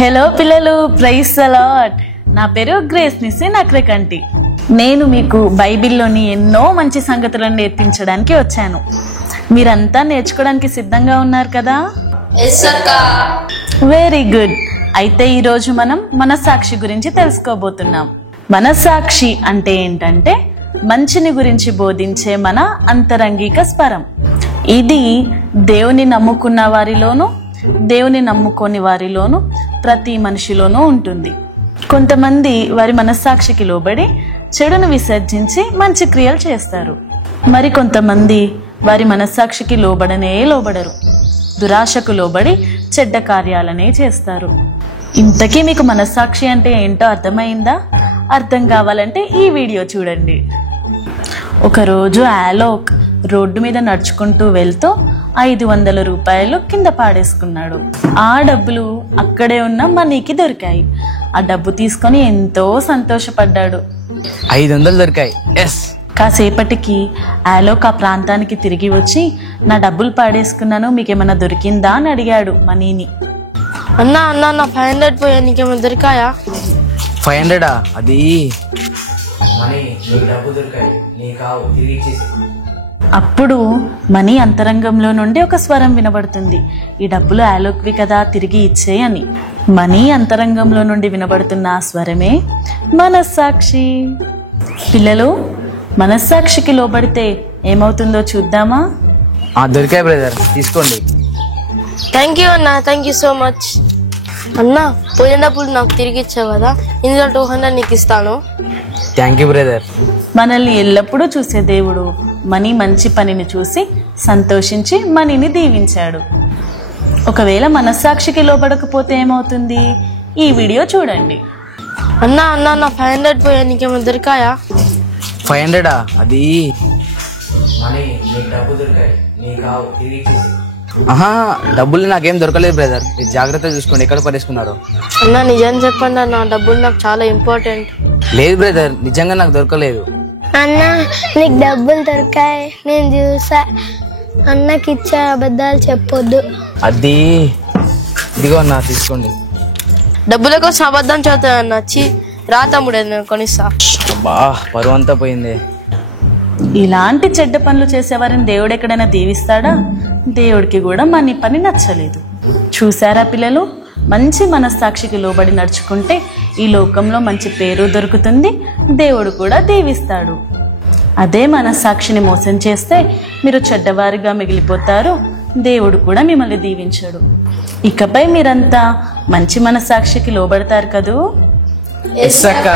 Hello పిల్లలు, praise the lord. నా పేరు గ్రేస్ నిస్సే నక్రేకంటి. నేను మీకు బైబిల్లోని ఎన్నో మంచి సంగతులను నేర్పించడానికి వచ్చాను. మీరంతా నేర్చుకోవడానికి సిద్ధంగా ఉన్నారు కదా? Very good. అయితే ఈరోజు మనం మనస్సాక్షి గురించి తెలుసుకోబోతున్నాం. మనస్సాక్షి అంటే ఏంటంటే మంచిని గురించి బోధించే మన అంతరంగిక స్వరం. ఇది దేవుని నమ్ముకున్న వారిలోనూ దేవుని నమ్ముకోని వారిలోనూ ప్రతి మనిషిలోనూ ఉంటుంది. కొంతమంది వారి మనస్సాక్షికి లోబడి చెడును విసర్జించి మంచి క్రియలు చేస్తారు. మరి కొంతమంది వారి మనస్సాక్షికి లోబడరు, దురాశకు లోబడి చెడ్డ కార్యాలనే చేస్తారు. ఇంతకీ మీకు మనస్సాక్షి అంటే ఏంటో అర్థమైందా? అర్థం కావాలంటే ఈ వీడియో చూడండి. ఒకరోజు ఆలోక్ రోడ్డు మీద నడుచుకుంటూ వెళ్తూ 500 రూపాయలు కింద పాడేసుకున్నాడు. ఆ డబ్బులు అక్కడే ఉన్న మనీకి దొరికాయి. ఆ డబ్బు తీసుకొని ఎంతో సంతోషపడ్డాడు. 500 దొరికాయి. కాసేపటికి ఆలోక్ ఆ ప్రాంతానికి తిరిగి వచ్చి, నా డబ్బులు పాడేసుకున్నాను, మీకేమన్నా దొరికిందా అని అడిగాడు మనీని. అన్నా నా 500 పోయా, నీకేమైనా దొరికాయా? 500? అది అప్పుడు మనీ అంతరంగంలో నుండి ఒక స్వరం వినబడుతుంది. ఈ డబ్బులు ఆలోక్వి కదా, తిరిగి ఇచ్చే అని. మనీ అంతరంగంలో నుండి వినబడుతున్న ఆ స్వరమే మనస్సాక్షి. పిల్లలు, మనస్సాక్షికి లోబడితే ఏమవుతుందో చూద్దామా? దొరికాయి బ్రదర్, తీసుకోండి. థ్యాంక్ యూ అన్నా, థ్యాంక్ యూ సో మచ్. అన్నా, పోయిన డబ్బులు నాకు తిరిగి ఇచ్చావు కదా, ఇందులో 200 నీకు ఇస్తాను. Thank you brother. మనల్ని ఎల్లప్పుడూ చూసే దేవుడు మనీ మంచి పనిని చూసి సంతోషించి మనీని దీవించాడు. ఒకవేళ మనస్సాక్షికి లోబడకపోతే ఏమవుతుంది? ఈ వీడియో చూడండి. అన్నా నా 500 పోయా, నీకేమైనా దొరికాయా? 500? అది డబ్బులు నాకేం దొరకలేదు బ్రదర్, మీరు జాగ్రత్తగా చూసుకోండి ఎక్కడ పడేసుకున్నారు. అన్నా నిజం చెప్పండి అన్న, డబ్బులు నాకు చాలా ఇంపార్టెంట్. లేదు బ్రదర్, నిజంగా నాకు దొరకలేదు. అన్నా నీకు డబ్బులు దొరికాయి, నేను చూసా. అన్నకి ఇచ్చే అబద్ధాలు చెప్పొద్దు. అది ఇదిగో అన్నా, తీసుకోండి. డబ్బుల కోసం అబద్ధం చదువుతాయి అన్న. రా తమ్ముడు, నేను కొనిస్తా. అబ్బా, పరువు అంతా పోయింది. ఇలాంటి చెడ్డ పనులు చేసేవారిని దేవుడు ఎక్కడైనా దీవిస్తాడా? దేవుడికి కూడా మనీ పని నచ్చలేదు. చూసారా పిల్లలు, మంచి మనస్సాక్షికి లోబడి నడుచుకుంటే ఈ లోకంలో మంచి పేరు దొరుకుతుంది, దేవుడు కూడా దీవిస్తాడు. అదే మనస్సాక్షిని మోసం చేస్తే మీరు చెడ్డవారిగా మిగిలిపోతారు, దేవుడు కూడా మిమ్మల్ని దీవించడు. ఇకపై మీరంతా మంచి మనస్సాక్షికి లోబడతారు కదూ? ఎస్ అక్క.